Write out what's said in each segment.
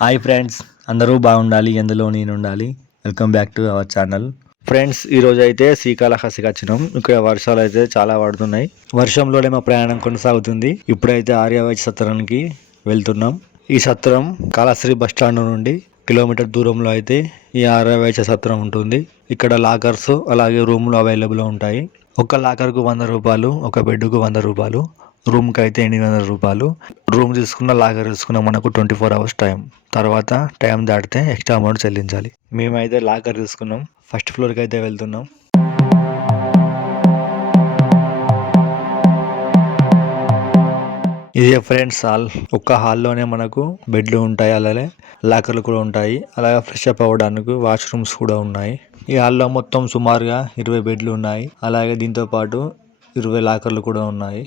Hi friends, అందరూ బాగుండాలి, ఎందులో నేను ఉండాలి. Welcome back to our channel. Friends, ఈరోజు అయితే శ్రీకాళహస్తికి వచ్చినాం. ఇక్కడ వర్షాలు అయితే చాలా పడుతున్నాయి. వర్షంలోనే మా ప్రయాణం కొనసాగుతుంది. ఇప్పుడైతే ఆర్యవైశ్య సత్రానికి వెళ్తున్నాం. ఈ సత్రం కాళహస్తి బస్ స్టాండ్ నుండి కిలోమీటర్ దూరంలో అయితే ఈ ఆర్యవైశ్య సత్రం ఉంటుంది. ఇక్కడ లాకర్స్ అలాగే రూమ్లు అవైలబుల్ ఉంటాయి. ఒక లాకర్కు 100 రూపాయలు, ఒక బెడ్కు 100 రూపాయలు, రూమ్కి అయితే 800 రూపాయలు. రూమ్ తీసుకున్న లాకర్ తీసుకున్న మనకు 24 అవర్స్ టైం. తర్వాత టైం దాటితే ఎక్స్ట్రా అమౌంట్ చెల్లించాలి. మేమైతే లాకర్ తీసుకున్నాం. ఫస్ట్ ఫ్లోర్కి అయితే వెళ్తున్నాం. ఇది ఫ్రెండ్స్ హాల్. ఒక్క హాల్లోనే మనకు బెడ్లు ఉంటాయి, అలాగే లాకర్లు కూడా ఉంటాయి. అలాగే ఫ్రెష్ అప్ అవ్వడానికి వాష్రూమ్స్ కూడా ఉన్నాయి. ఈ హాల్లో మొత్తం సుమారుగా 20 బెడ్లు ఉన్నాయి. అలాగే దీంతో పాటు 20 లాకర్లు కూడా ఉన్నాయి.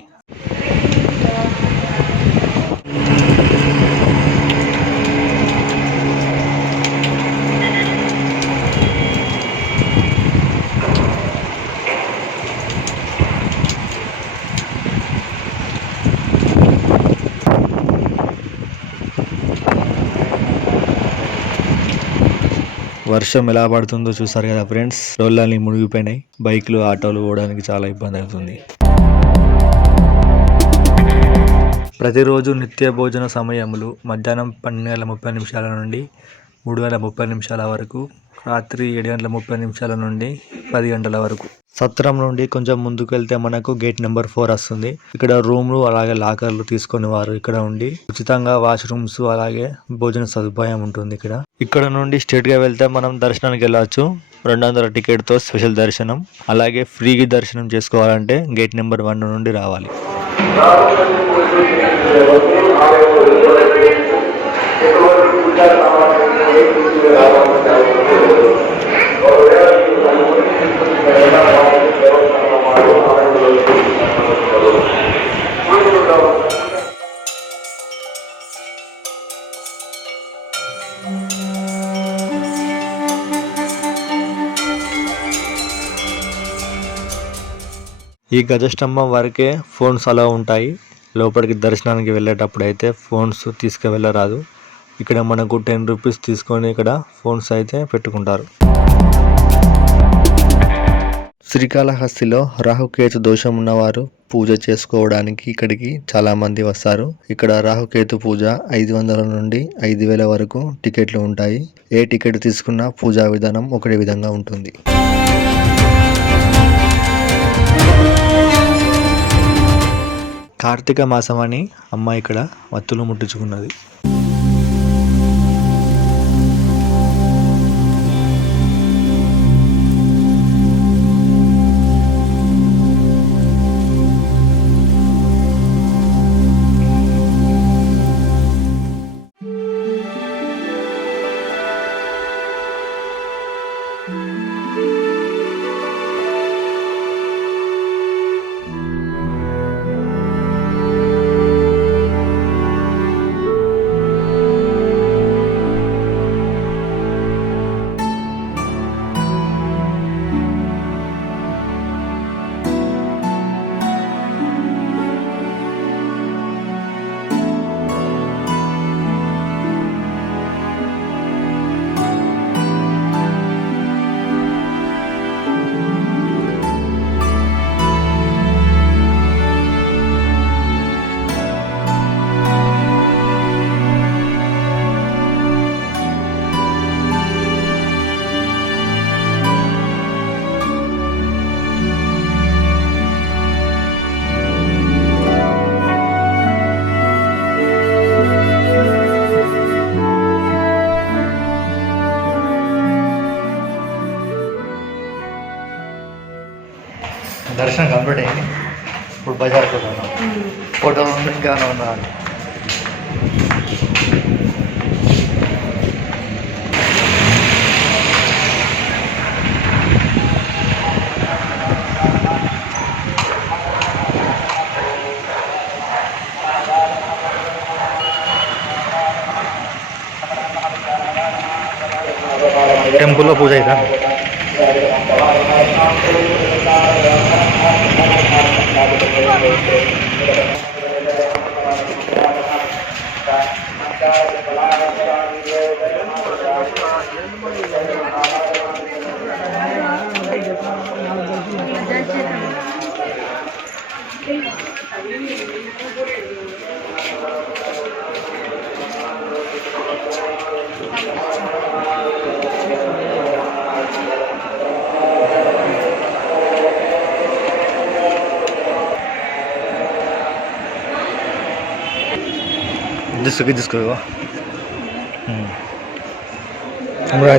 వర్షం ఎలా పడుతుందో చూసారు కదా ఫ్రెండ్స్. రోడ్లన్నీ మునిగిపోయినాయి. బైక్లు ఆటోలు పోవడానికి చాలా ఇబ్బంది అవుతుంది. ప్రతిరోజు నిత్య భోజన సమయములు మధ్యాహ్నం 12:30 నుండి 3:30 వరకు, రాత్రి 7:30 నుండి 10 గంటల వరకు. సత్రం నుండి కొంచెం ముందుకు వెళ్తే మనకు గేట్ నెంబర్ 4 వస్తుంది. ఇక్కడ రూమ్లు అలాగే లాకర్లు తీసుకుని వారు ఇక్కడ ఉండి ఉచితంగా వాష్రూమ్స్ అలాగే భోజన సదుపాయం ఉంటుంది. ఇక్కడ నుండి స్ట్రేట్ గా వెళ్తే మనం దర్శనానికి వెళ్ళవచ్చు. 200 టికెట్ తో స్పెషల్ దర్శనం. అలాగే ఫ్రీగా దర్శనం చేసుకోవాలంటే గేట్ నెంబర్ 1 నుండి రావాలి. ఈ గజస్తంభం వరకే ఫోన్స్ అలా ఉంటాయి. లోపలికి దర్శనానికి వెళ్ళేటప్పుడు అయితే ఫోన్స్ తీసుకువెళ్ళరాదు. ఇక్కడ మనకు 10 రూపీస్ తీసుకొని ఇక్కడ ఫోన్స్ అయితే పెట్టుకుంటారు. శ్రీకాళహస్తిలో రాహుకేతు దోషం ఉన్నవారు పూజ చేసుకోవడానికి ఇక్కడికి చాలా మంది వస్తారు. ఇక్కడ రాహుకేతు పూజ 500 నుండి 5000 వరకు టికెట్లు ఉంటాయి. ఏ టికెట్ తీసుకున్నా పూజా విధానం ఒకటే విధంగా ఉంటుంది. కార్తీక మాసం అని అమ్మ ఇక్కడ వత్తులు ముట్టించుకున్నది. దర్శనం కంప్లీట్ అయింది. ఇప్పుడు బజార్కి వెళ్తున్నాం. ఫోటో ఇంకా ఉన్నాను. టెంపుల్లో పూజ అవుతా. తీసుకో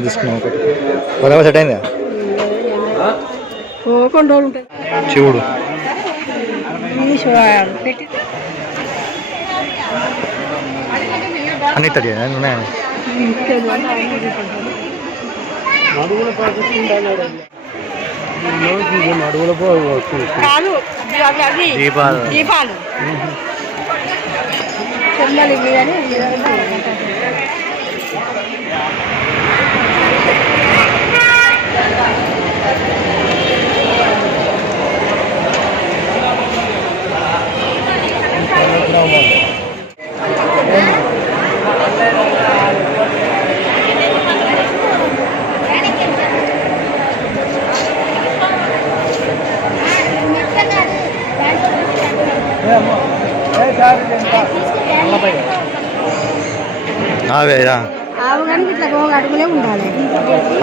తీసుకున్నాం ఒకటి బరాబర్ సెట్ అయిందా శివుడు అన్ని తడి ఉన్నాయా దీపాలు దీపాలు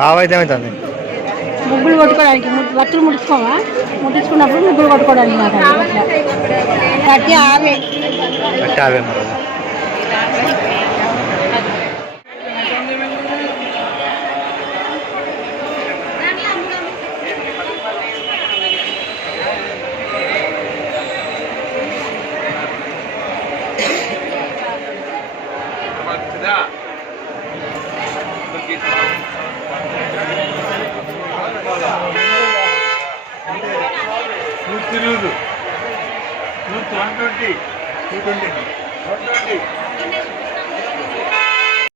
ఆవైతే ఏమవుతుంది ముగ్గులు కొట్టుకోవడానికి బతులు ముట్టించుకున్నప్పుడు ముగ్గులు కొట్టుకోవడానికి గట్టి ఆవే